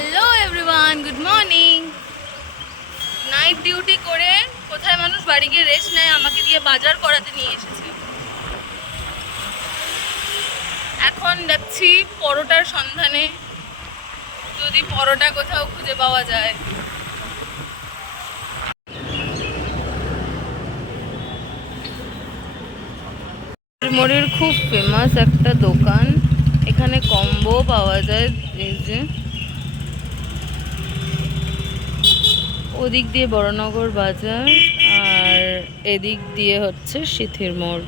Hello everyone good morning night duty করে কোথায় মানুষ বাড়ি গিয়ে রেস্ট নেয়, আমাকে দিয়ে বাজার করাতে নিয়ে এসেছে। এখন যাচ্ছি পরোটার সন্ধানে যদি পরোটা কোথাও খুঁজে পাওয়া যায়। খুব ফেমাস একটা দোকান। এখানে কম্বো পাওয়া যায়, এই যে। ওদিক দিয়ে বড়নগর বাজার আর এদিক দিয়ে হচ্ছে সিথির মোড়।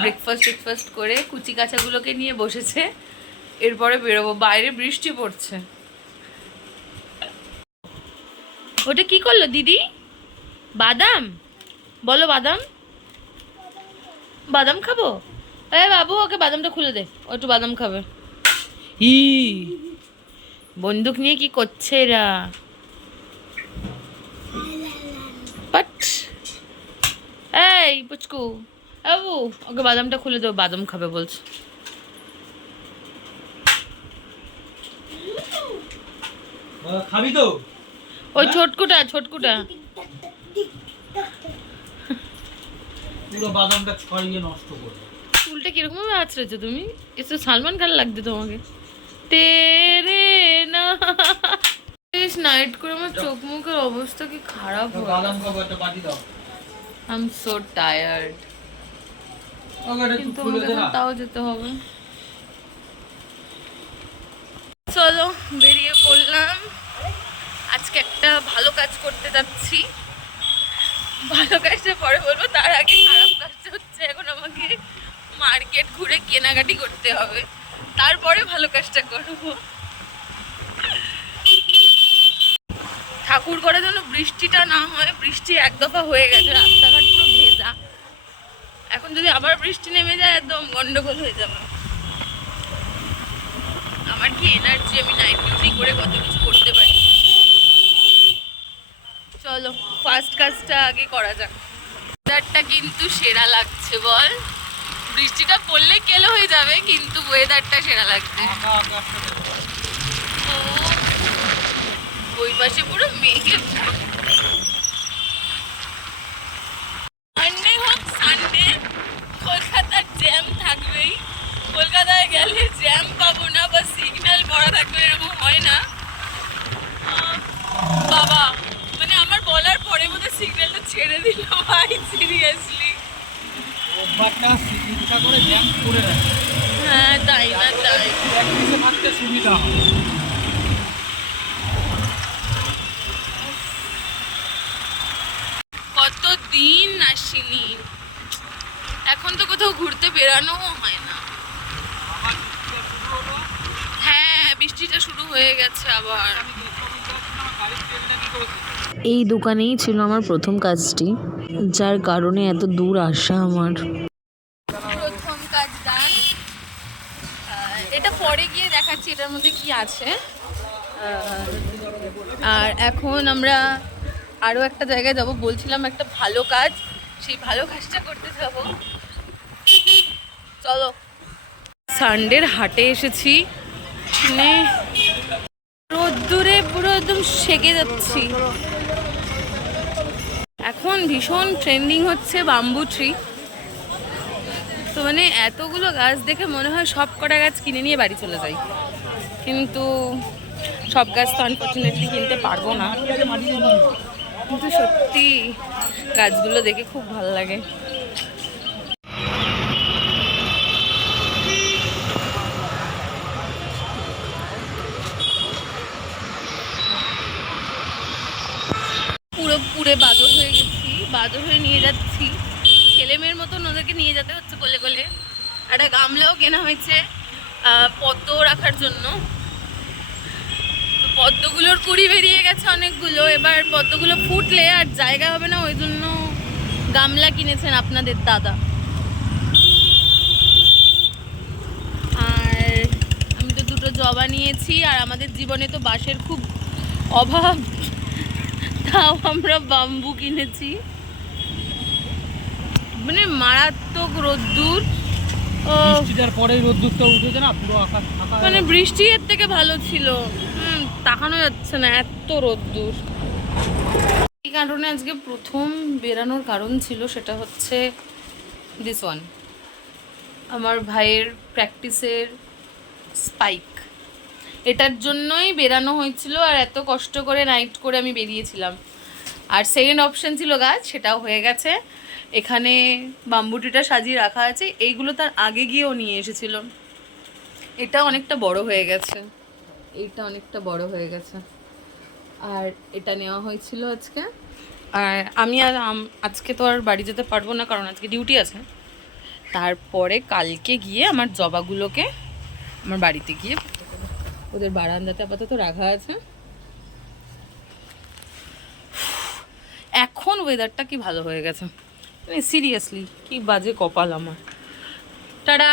ব্রেকফাস্ট ব্রেকফাস্ট করে কুচি কাঁচাগুলোকে নিয়ে বসেছে। এরপরে বেরোবো। বাইরে বৃষ্টি পড়ছে। ওটা কি করল দিদি? বাদাম? বলো বাদাম। বাদাম খাব? এ বাবু, ওকে বাদামটা খুলে দে। ও একটু বাদাম খাবে। ই, বন্দুক নিয়ে কি করছে এরা? পাট এই পুচকু বাবু ওকে বাদামটা খুলে দেবো বাদাম খাবে বলছে। খাবি তো? ওই ছোটকুটা ছোটকুটা। পুরো বাদামটা ছড়িয়ে নষ্ট করে। চুলটা কীরকম ভাবে আছড়েছো তুমি এসে সালমান খান লাগছে তোমাকে। না নাইট করে আমার চোখ মুখের অবস্থা কি খারাপ হয় আই এম সো টায়ার্ড কিন্তু তাও যেতে হবে। চলো বেরিয়ে পড়লাম। আজকে একটা ভালো কাজ করতে যাচ্ছি। ভালো কাজটা পরে বলব তার আগে খারাপ কাজটা হচ্ছে এখন আমাকে মার্কেট ঘুরে কেনাকাটি করতে হবে। তারপরে ভালো কাজটা করব। ঠাকুর করে যেন বৃষ্টিটা না হয়, বৃষ্টি এক দফা হয়ে গেছে, রাস্তাঘাট পুরো ভেজা। এখন যদি আবার বৃষ্টি নেমে যায়, একদম গন্ডগোল হয়ে যাবে। আমার কি এনার্জি আমি নাইট ডিউটি করে কত কিছু করতে পারি? চলো ফার্স্ট কাজটা আগে করা যাক। ওয়েদারটা কিন্তু সেরা লাগছে, বল। বৃষ্টিটা পড়লে কেলো হয়ে যাবে, কিন্তু ওয়েদারটা সেরা লাগছে। ওই পাশে পুরো মেঘে সানডে হোক সানডে কলকাতার জ্যাম থাকবেই। কলকাতায় গেলে জ্যাম পাবো না বা সিগন্যাল পড়া থাকবে এরকম হয় না। বাবা মানে আমার বলার পরে বোধহয় সিগন্যালটা ছেড়ে দিল ভাই সিরিয়াসলি হ্যাঁ তাই না তাই। সুবিধা হয় কত দিন আসিনি এখন তো কোথাও ঘুরতে বেরানো হয় না। হলো হ্যাঁ বৃষ্টিটা শুরু হয়ে গেছে আবার। এই দোকানেই ছিল আমার প্রথম কাজটি যার কারণে এত দূর আসা আমার। প্রথম কাজ ডান এটা পরে গিয়ে দেখাচ্ছি এটার মধ্যে কি আছে। আর এখন আমরা আরও একটা জায়গায় যাব। বলছিলাম একটা ভালো কাজ, সেই ভালো কাজটা করতে যাব। চলো। সানডের হাটে এসেছি। মানে রোদ্দুরে পুরো একদম সেকে যাচ্ছি। এখন ভীষণ ট্রেন্ডিং হচ্ছে বাম্বু ট্রি তো মানে এতগুলো গাছ দেখে মনে হয় সব কটা গাছ কিনে নিয়ে বাড়ি চলে যাই। কিন্তু সব গাছ তো আনফর্চুনেটলি কিনতে পারব না। কিন্তু সত্যি গাছগুলো দেখে খুব ভালো লাগে। পুরো পুরে বাদর হয়ে গেছি, বাদর হয়ে নিয়ে যাচ্ছি। ছেলে মেয়ের মতন ওদেরকে নিয়ে যেতে হচ্ছে কোলে কোলে। একটা গামলাও কেনা হয়েছে পদ্ম রাখার জন্য। পদ্মগুলোর কুড়ি বেরিয়ে গেছে অনেকগুলো। এবার পদ্মগুলো ফুটলে আর জায়গা হবে না ওই জন্য গামলা কিনেছেন আপনাদের দাদা। আর আমি তো দুটো জবা নিয়েছি আর আমাদের জীবনে তো বাঁশের খুব অভাব। তাও আমরা বাম্বু কিনেছি। মানে মারাত্মক রোদ্দুর। পরেই রোদ্দুরটা উঠেছে না পুরো আকাশ মানে বৃষ্টি এর থেকে ভালো ছিল। তাকানো যাচ্ছে না, এত রোদ্দুর। এই কারণে আজকে প্রথম বেরানোর কারণ ছিল সেটা হচ্ছে দিস ওয়ান আমার ভাইয়ের প্র্যাকটিসের স্পাইক এটার জন্যই বেরানো হয়েছিল আর এত কষ্ট করে নাইট করে আমি বেরিয়েছিলাম। আর সেকেন্ড অপশন ছিল গাছ সেটাও হয়ে গেছে। এখানে বাম্বুটিটা সাজিয়ে রাখা আছে, এইগুলো তার আগে গিয়েও নিয়ে এসেছিল। এটা অনেকটা বড় হয়ে গেছে। এইটা অনেকটা বড় হয়ে গেছে। আর এটা নেওয়া হয়েছিল আজকে। আর আমি আর আজকে তো আর বাড়ি যেতে পারব না, কারণ আজকে ডিউটি আছে। তারপরে কালকে গিয়ে আমার জবাগুলোকে আমার বাড়িতে গিয়ে ওদের বারান্দাতে আপাতত রাখা আছে। এখন ওয়েদারটা কি ভালো হয়ে গেছে। সিরিয়াসলি কি বাজে কপাল আমার। টাটা!